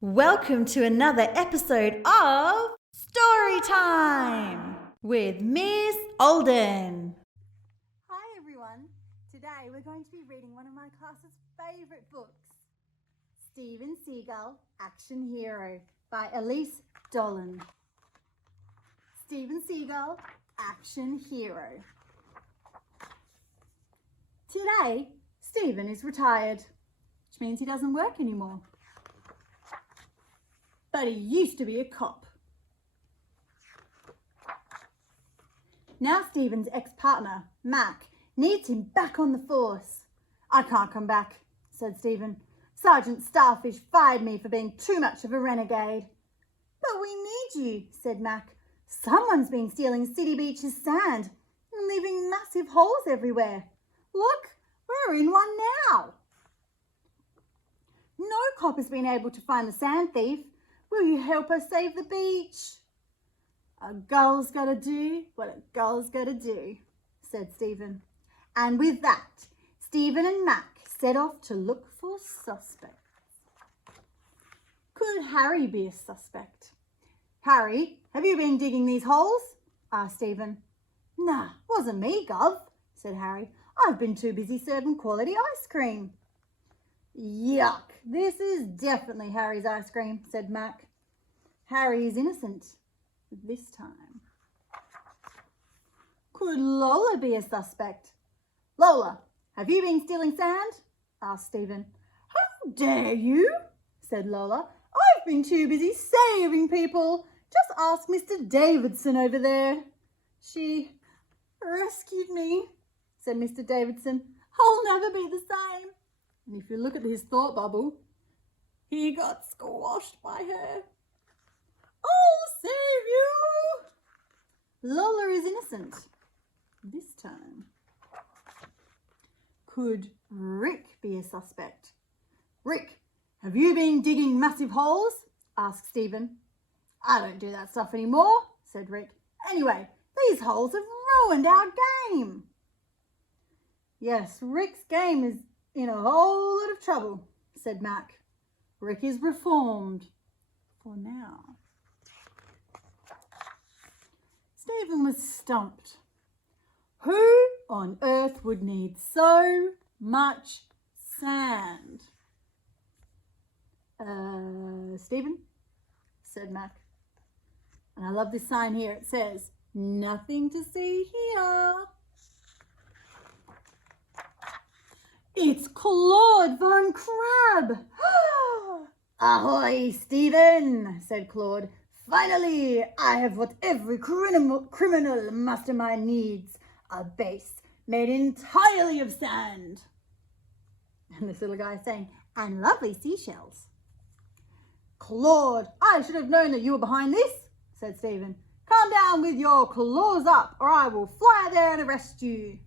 Welcome to another episode of Story Time with Miss Alden. Hi everyone. Today we're going to be reading one of my class's favourite books, Steven Seagull, Action Hero by Elise Dolan. Steven Seagull, Action Hero. Today, Steven is retired, which means he doesn't work anymore. But he used to be a cop. Now Steven's ex-partner, Mac, needs him back on the force. "I can't come back," said Steven. "Sergeant Starfish fired me for being too much of a renegade." "But we need you," said Mac. "Someone's been stealing City Beach's sand and leaving massive holes everywhere. Look, we're in one now." "No cop has been able to find the sand thief. Will you help us save the beach?" "A gull's got to do what a gull's got to do," said Steven. And with that, Steven and Mac set off to look for suspects. Could Harry be a suspect? "Harry, have you been digging these holes?" asked Steven. "Nah, wasn't me, Gov," said Harry. "I've been too busy serving quality ice cream." "Yuck, this is definitely Harry's ice cream," said Mac. "Harry is innocent this time." Could Lola be a suspect? "Lola, have you been stealing sand?" asked Steven. "How dare you?" said Lola. "I've been too busy saving people. Just ask Mr. Davidson over there." "She rescued me," said Mr. Davidson. "I'll never be the same." And if you look at his thought bubble, he got squashed by her. "I'll save you." Lola is innocent this time. Could Rick be a suspect? "Rick, have you been digging massive holes?" asked Steven. "I don't do that stuff anymore," said Rick. "Anyway, these holes have ruined our game." "Yes, Rick's game is in a whole lot of trouble," said Mac. "Rick is reformed for now." Steven was stumped. Who on earth would need so much sand? Steven, said Mac. And I love this sign here. It says, "Nothing to see here." "It's Claude Von Crabbe." "Ahoy, Steven," said Claude. "Finally, I have what every criminal mastermind needs, a base made entirely of sand." And this little guy is saying, "And lovely seashells." "Claude, I should have known that you were behind this," said Steven. "Come down with your claws up or I will fly there and arrest you."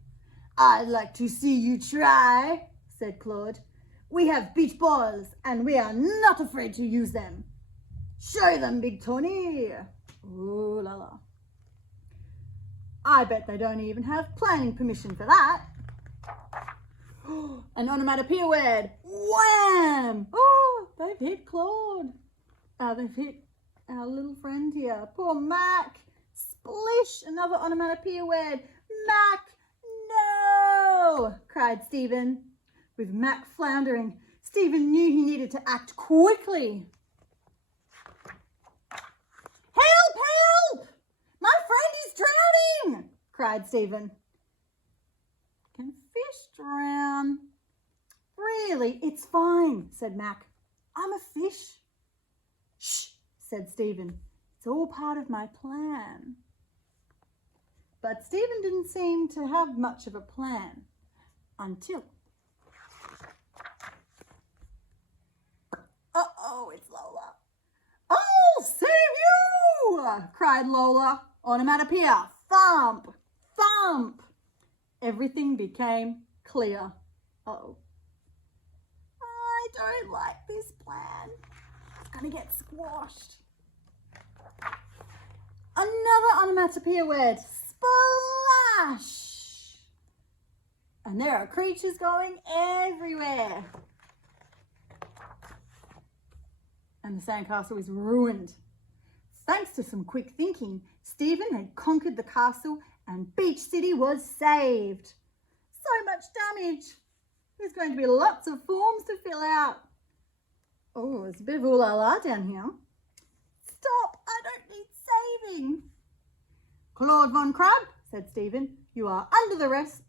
"I'd like to see you try," said Claude. "We have beach balls and we are not afraid to use them." "Show them, Big Tony." Ooh la la. I bet they don't even have planning permission for that. An onomatopoeia word. Wham! Oh, they've hit Claude. They've hit our little friend here. Poor Mac. Splish! Another onomatopoeia word. "Mac, no!" cried Steven. With Mac floundering, Steven knew he needed to act quickly. "Help! Help! My friend is drowning!" cried Steven. "Can fish drown?" "Really, it's fine," said Mac. "I'm a fish." "Shh," said Steven. "It's all part of my plan." But Steven didn't seem to have much of a plan until... Uh-oh, it's Lola. "I'll save you!" cried Lola. Onomatopoeia. Thump, thump. Everything became clear. Uh-oh. I don't like this plan. It's going to get squashed. Another onomatopoeia word. Splash. and there are creatures going everywhere. And the sandcastle is ruined. Thanks to some quick thinking, Stephen had conquered the castle and Beach City was saved. So much damage. There's going to be lots of forms to fill out. Oh, it's a bit of ooh la la down here. Stop, I don't need saving. Claude Von Crabbe, said Stephen, you are under arrest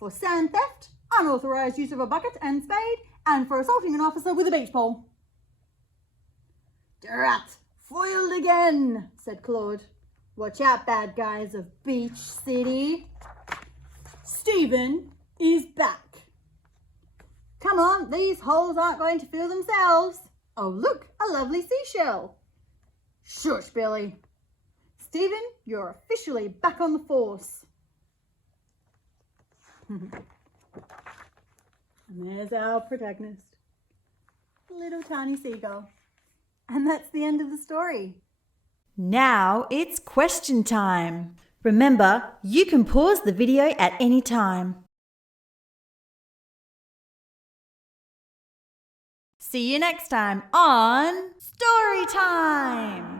for sand theft, unauthorised use of a bucket and spade, and for assaulting an officer with a beach pole. Drat, foiled again, said Claude. Watch out, bad guys of Beach City. Stephen is back. Come on, these holes aren't going to fill themselves. Oh, look, a lovely seashell. Shush, Billy. Stephen, you're officially back on the force. And there's our protagonist, little tiny seagull. And that's the end of the story. Now it's question time. Remember, you can pause the video at any time. See you next time on Story Time!